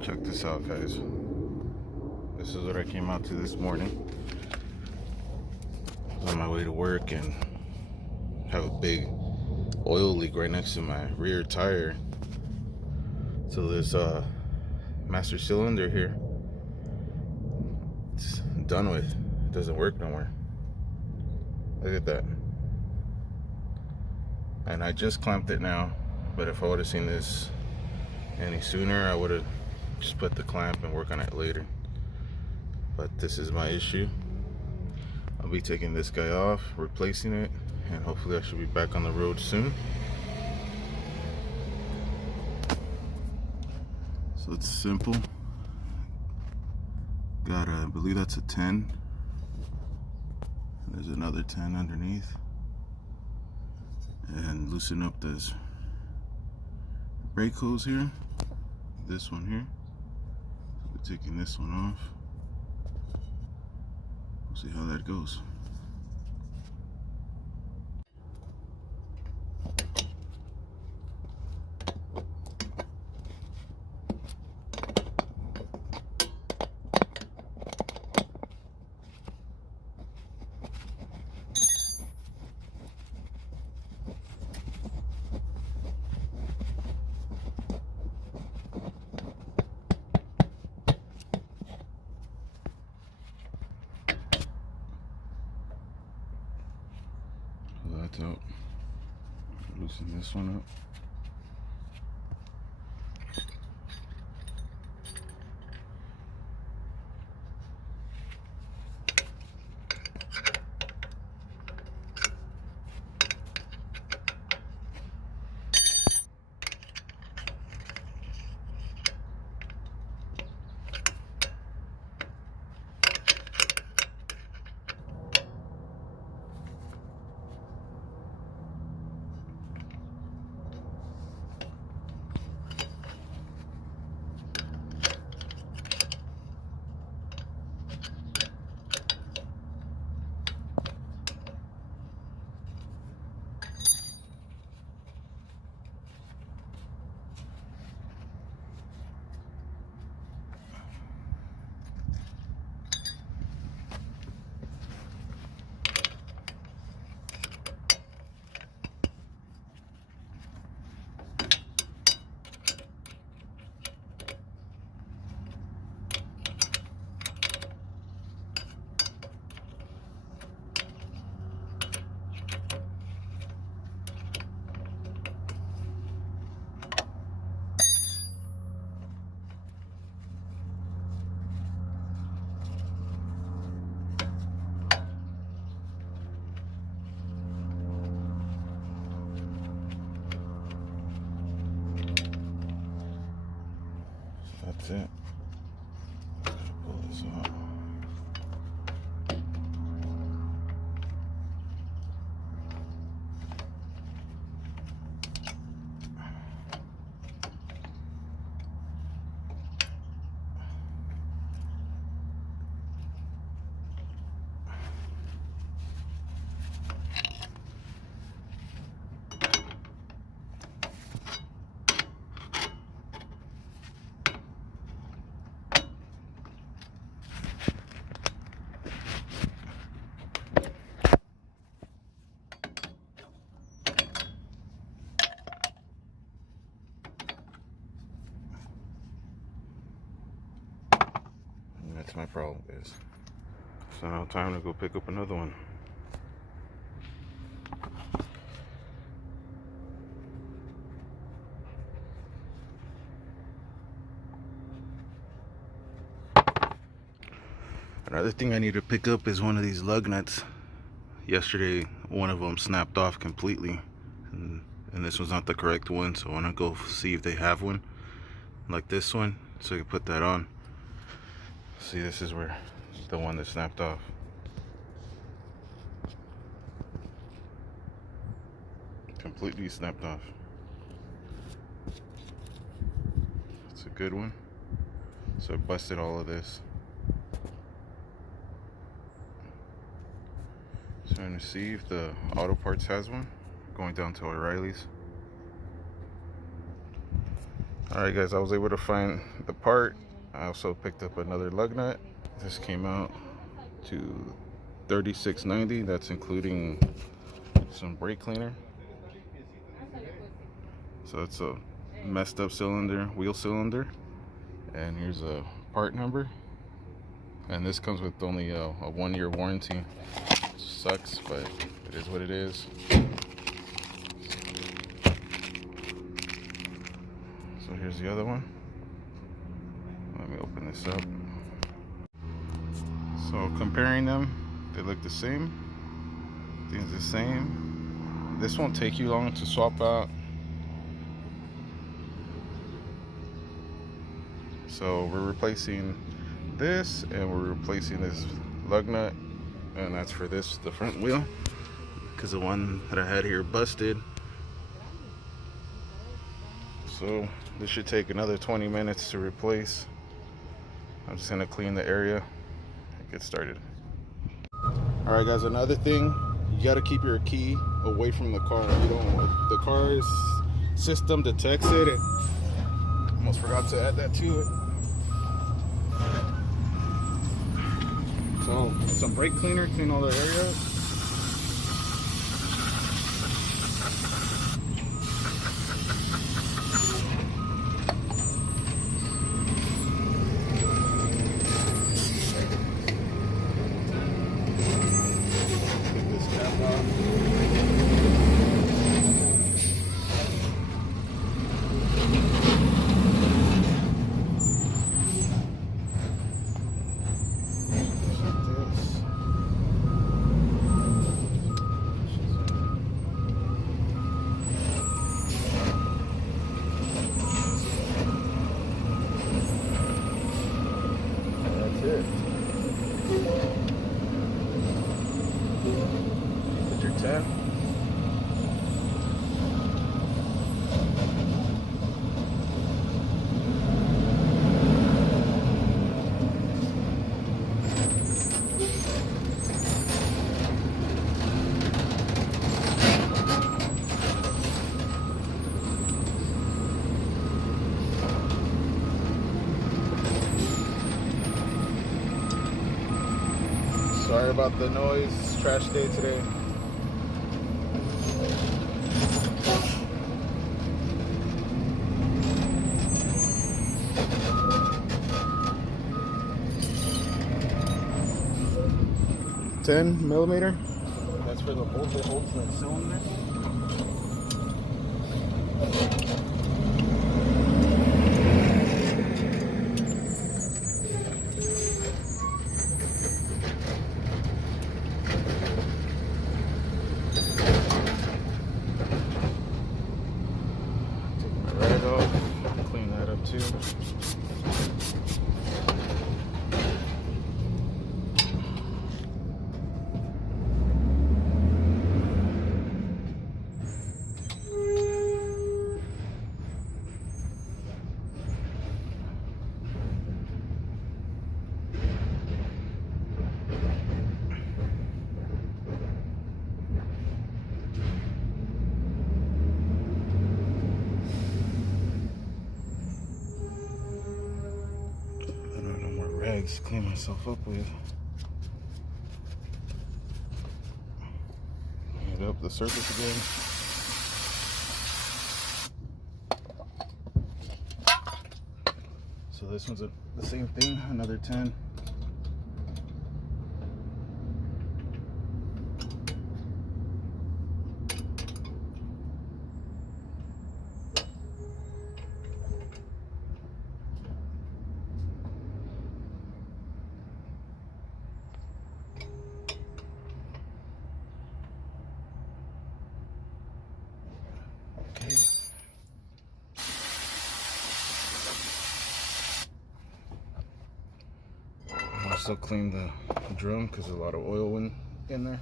Check this out, guys. This is what I came out to this morning. I was on my way to work and have a big oil leak right next to my rear tire. So this master cylinder here, it's done with. It doesn't work no more. Look at that. And I just clamped it now, but if I would have seen this any sooner, I would have just put the clamp and work on it later. But this is my issue. I'll be taking this guy off, replacing it, and hopefully I should be back on the road soon. So it's simple. Got I believe that's a 10. There's another 10 underneath. And loosen up this brake hose here. This one here. So we're taking this one off. We'll see how that goes. Pull that out. Loosen this one up. That's it. Pull this out. That's my problem, guys. So now time to go pick up another one. Another thing I need to pick up is one of these lug nuts. Yesterday, one of them snapped off completely, and this was not the correct one, so I want to go see if they have one like this one, so I can put that on. See, this is where the one that snapped off. Completely snapped off. It's a good one. So I busted all of this. Trying to see if the Auto Parts has one. Going down to O'Reilly's. Alright guys, I was able to find the part. I also picked up another lug nut. This came out to $36.90. That's including some brake cleaner. So it's a messed up cylinder, wheel cylinder. And here's a part number. And this comes with only a 1-year warranty. Which sucks, but it is what it is. So here's the other one. Let me open this up. So comparing them, they look the same. Things the same. This won't take you long to swap out. So we're replacing this, and we're replacing this lug nut, and that's for the front wheel, because the one that I had here busted. So this should take another 20 minutes to replace. I'm just gonna clean the area and get started. All right guys, another thing, you gotta keep your key away from the car. You don't, the car's system detects it. Almost forgot to add that to it. So some brake cleaner, clean all the area. Get this cap off. Put your tab. Sorry about the noise. Trash day today. $10mm. That's for the bolt that holds the cylinder. Clean that up too. Rags to clean myself up with. Hit up the surface again. So this one's the same thing, another 10. Also clean the drum because there's a lot of oil in there.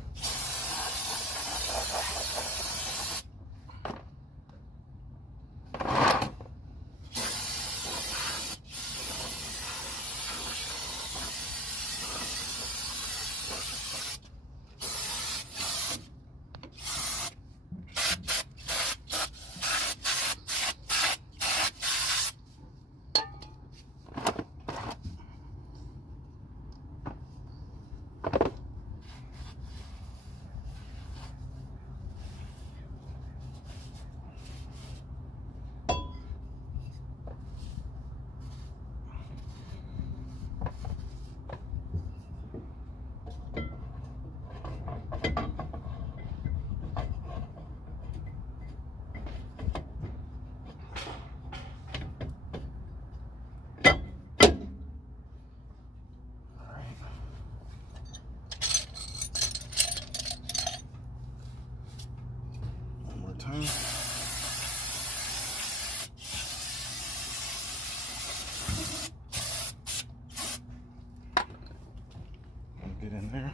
get in there.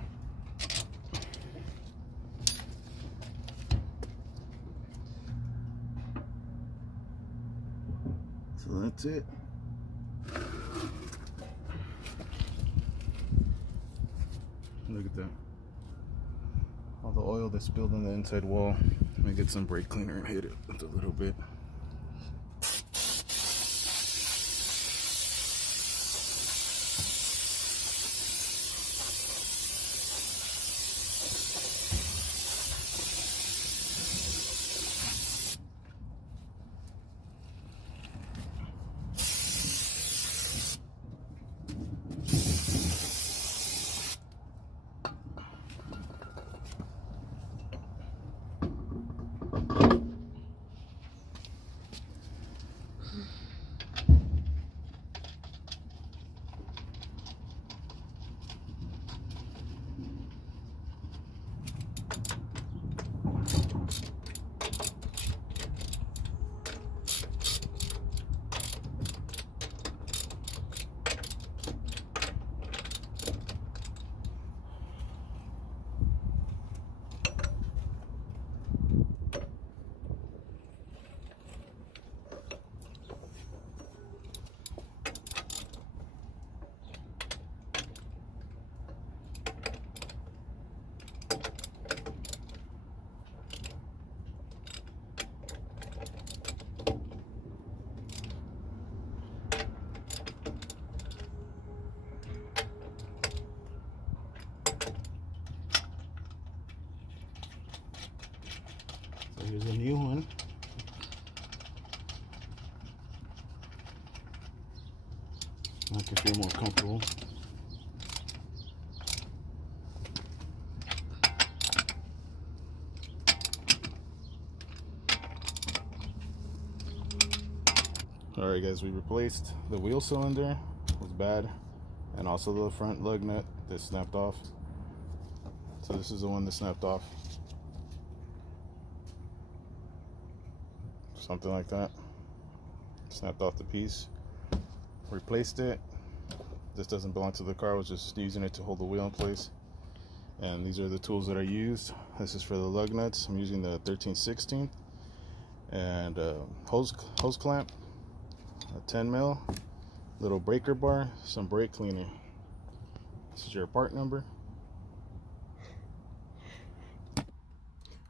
So that's it. Look at that. All the oil that's spilled on the inside wall. Let me get some brake cleaner and hit it with a little bit. So here's a new one. I can feel more comfortable. Alright guys, we replaced the wheel cylinder, it was bad, and also the front lug nut that snapped off. So this is the one that snapped off. Something like that. Snapped off the piece. Replaced it. This doesn't belong to the car, I was just using it to hold the wheel in place. And these are the tools that I used. This is for the lug nuts. I'm using the 13/16 and hose clamp, a 10 mil, little breaker bar, some brake cleaner. This is your part number.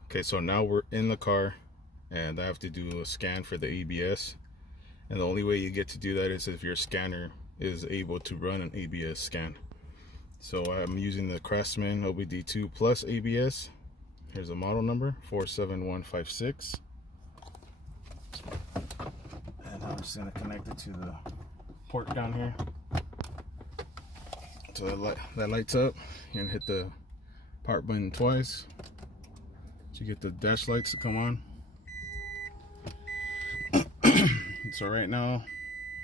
Okay, so now we're in the car and I have to do a scan for the ABS. And the only way you get to do that is if your scanner is able to run an ABS scan. So I'm using the Craftsman OBD2 Plus ABS. Here's a model number, 47156. And I'm just gonna connect it to the port down here. So that lights up. You're gonna hit the power button twice to get the dash lights to come on. So right now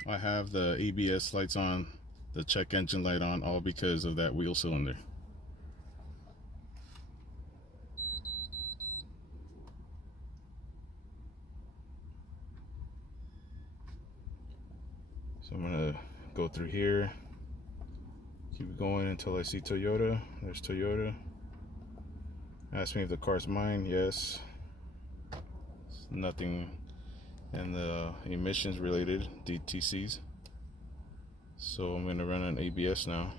I have the ABS lights on, the check engine light on, all because of that wheel cylinder. So I'm gonna go through here, keep going until I see Toyota. There's Toyota. Ask me if the car's mine. Yes. It's nothing in the emissions related DTCs. So I'm gonna run an ABS now.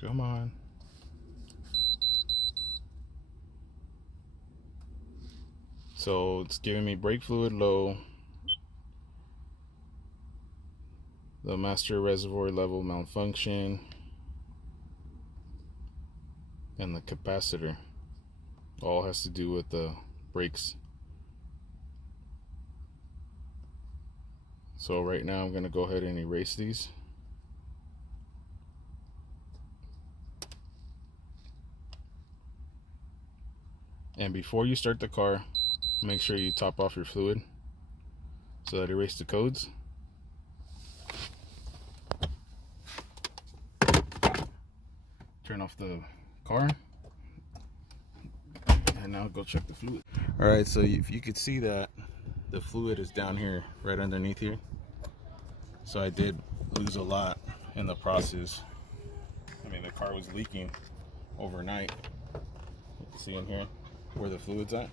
Come on. So it's giving me brake fluid low, the master reservoir level malfunction, and the capacitor. All has to do with the brakes. So right now I'm going to go ahead and erase these. And before you start the car, make sure you top off your fluid so that erases the codes. turn off the car, and now go check the fluid. All right, so if you could see that the fluid is down here, right underneath here. So I did lose a lot in the process. I mean, the car was leaking overnight. You can see in here where the fluid's at.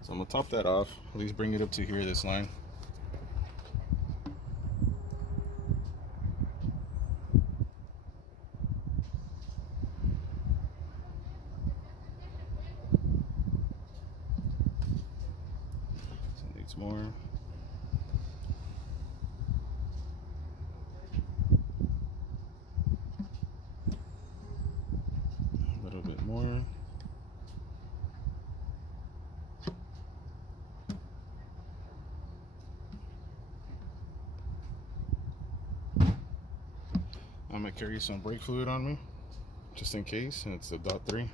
So I'm gonna top that off, at least bring it up to here, this line. So it needs more. A little bit more. I'm gonna carry some brake fluid on me, just in case, and it's a .3.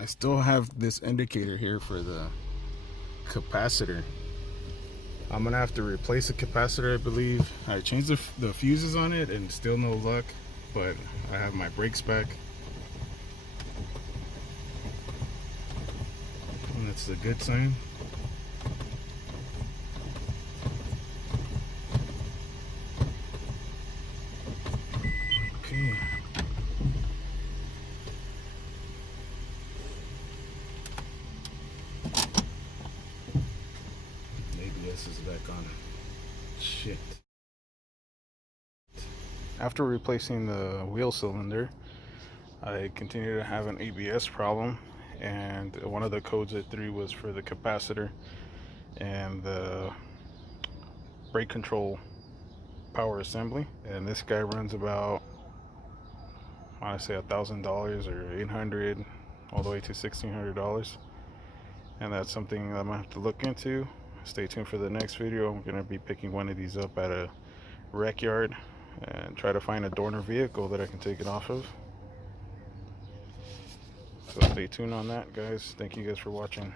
I still have this indicator here for the capacitor. I'm gonna have to replace the capacitor, I believe. I changed the fuses on it and still no luck, but I have my brakes back. And that's a good sign. Okay. ABS is back on. Shit. After replacing the wheel cylinder, I continue to have an ABS problem, and one of the codes I threw was for the capacitor and the brake control power assembly, and this guy runs about, I want to say $1,000 or $800 all the way to $1,600, and that's something I'm gonna have to look into. Stay tuned for the next video. I'm gonna be picking one of these up at a wreck yard and try to find a donor vehicle that I can take it off of. So stay tuned on that, guys. Thank you guys for watching.